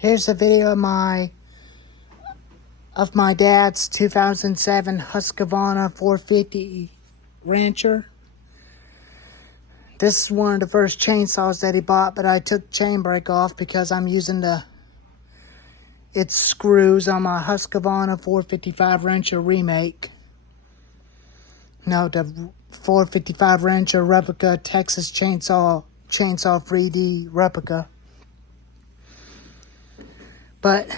Here's a video of my dad's 2007 Husqavra 450 Rancher. This is one of the first chainsaws that he bought, but I took chain brake off because I'm using its screws on my Husqavra 455 Rancher remake. No, the 455 Rancher replica Texas chainsaw 3D replica. But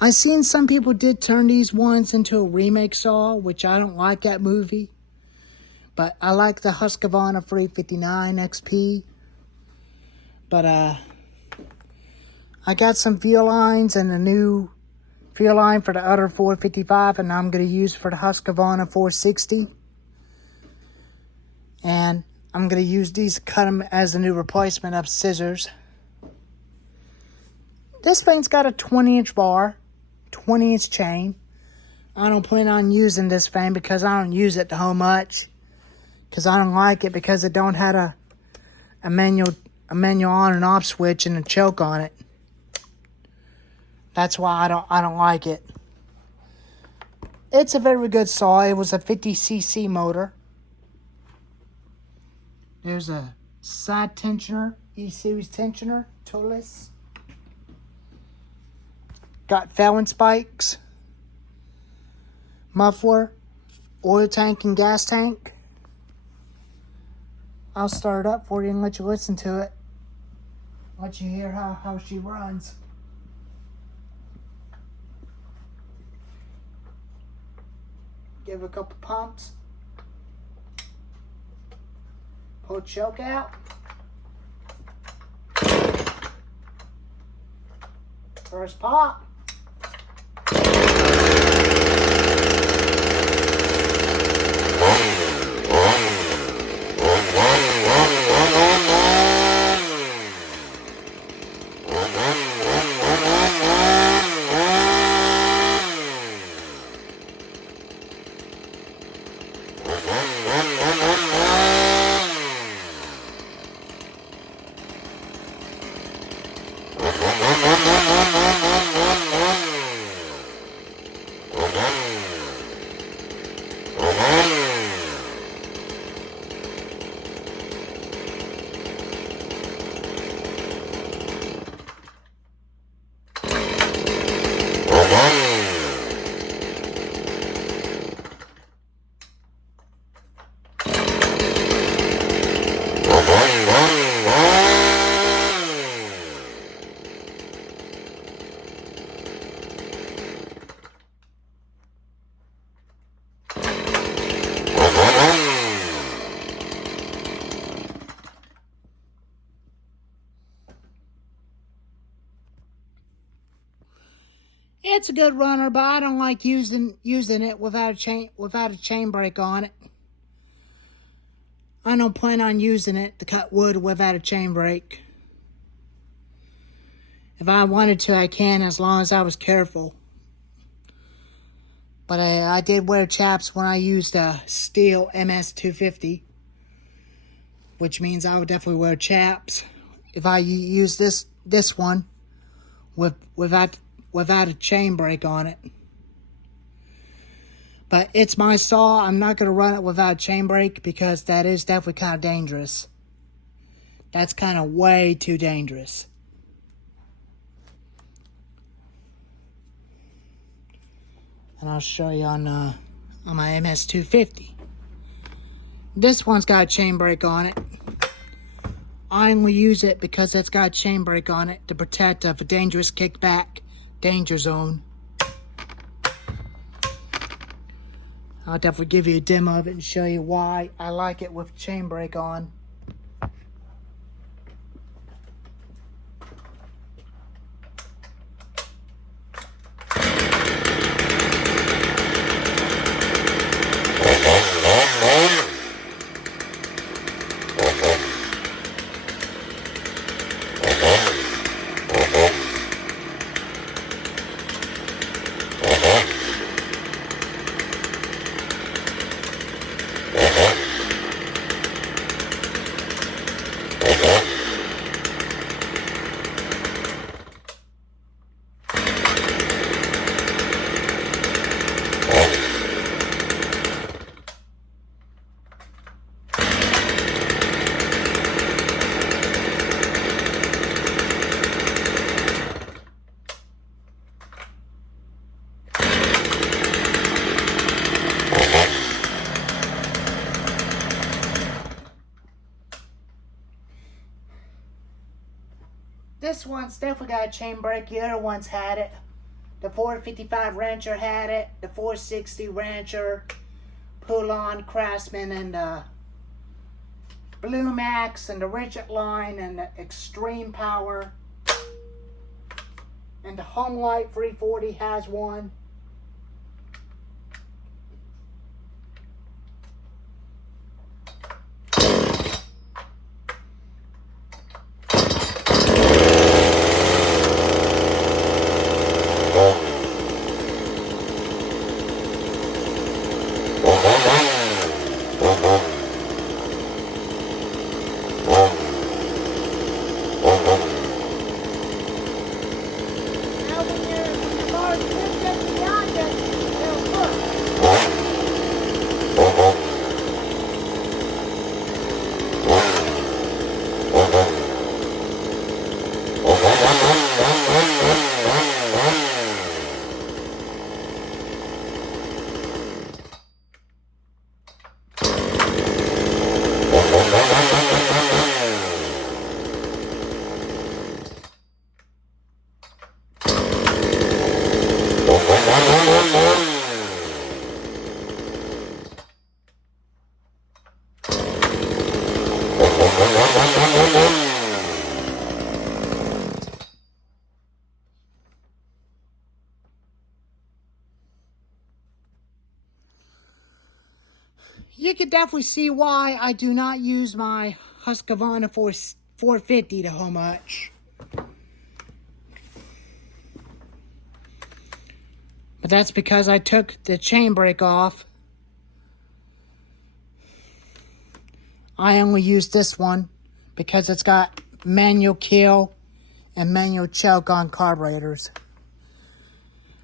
I seen some people did turn these ones into a remake saw, which I don't like that movie. But I like the Husqvarna 359 XP. But I got some feel lines and a new feel line for the other 455, and I'm going to use for the Husqvarna 460. And I'm going to use these to cut them as a new replacement of scissors. This thing's got a 20-inch bar, 20-inch chain. I don't plan on using this thing because I don't use it so much. Because I don't like it because it don't have a manual on and off switch and a choke on it. That's why I don't like it. It's a very good saw. It was a 50cc motor. There's a side tensioner, E-series tensioner, toolless. Got Fallon spikes, muffler, oil tank and gas tank. I'll start it up for you and let you listen to it. Let you hear how she runs. Give it a couple pumps. Pull the choke out. First pop. It's a good runner, but I don't like using it without a chain brake on it. I don't plan on using it to cut wood without a chain brake. If I wanted to, I can, as long as I was careful. But I did wear chaps when I used a steel MS-250, which means I would definitely wear chaps if I use this one without a chain brake on it. But it's my saw. I'm not going to run it without a chain brake because that is definitely kind of dangerous. That's kind of way too dangerous. And I'll show you on my MS-250. This one's got a chain brake on it. I only use it because it's got a chain brake on it to protect a dangerous kickback danger zone. I'll definitely give you a demo of it and show you why I like it with chain brake on. This one's definitely got a chain brake. The other ones had it. The 455 Rancher had it. The 460 Rancher, Poulon, Craftsman, and the Blue Max, and the Richard line, and the Extreme Power. And the Home Light 340 has one. You can definitely see why I do not use my Husqvarna 450 to hoe much. But that's because I took the chain brake off. I only use this one because it's got manual kill and manual choke on carburetors.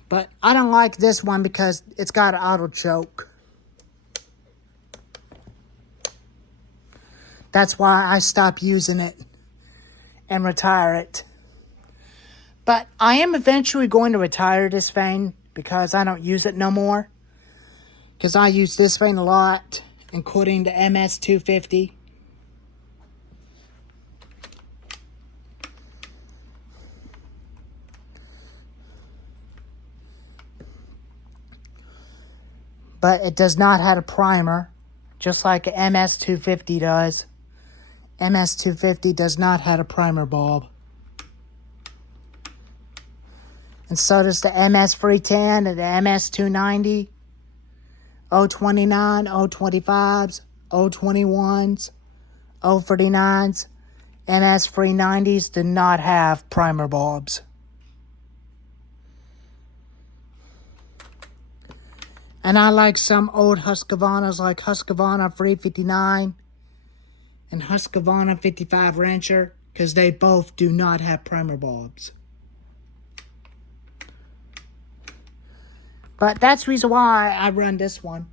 But I don't like this one because it's got an auto choke. That's why I stopped using it and retire it. But I am eventually going to retire this vane because I don't use it no more. Because I use this vane a lot, including the MS250. But it does not have a primer, just like the MS250 does. MS250 does not have a primer bulb. And so does the MS310 and the MS290, 029, 025s, 021s, 039s. MS390s do not have primer bulbs. And I like some old Husqvarnas like Husqvarna 359 and Husqvarna 55 Rancher because they both do not have primer bulbs. But that's the reason why I run this one.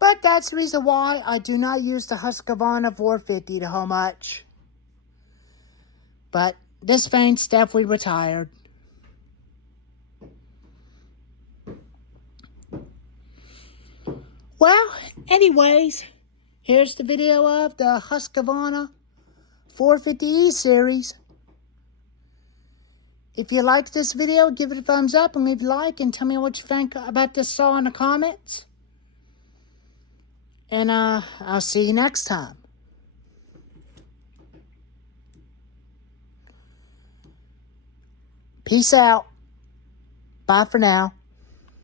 But that's the reason why I do not use the Husqvarna 450 to hoe much. But this vane's definitely retired. Well, anyways, here's the video of the Husqvarna 450E series. If you liked this video, give it a thumbs up and leave a like and tell me what you think about this saw in the comments. And I'll see you next time. Peace out. Bye for now.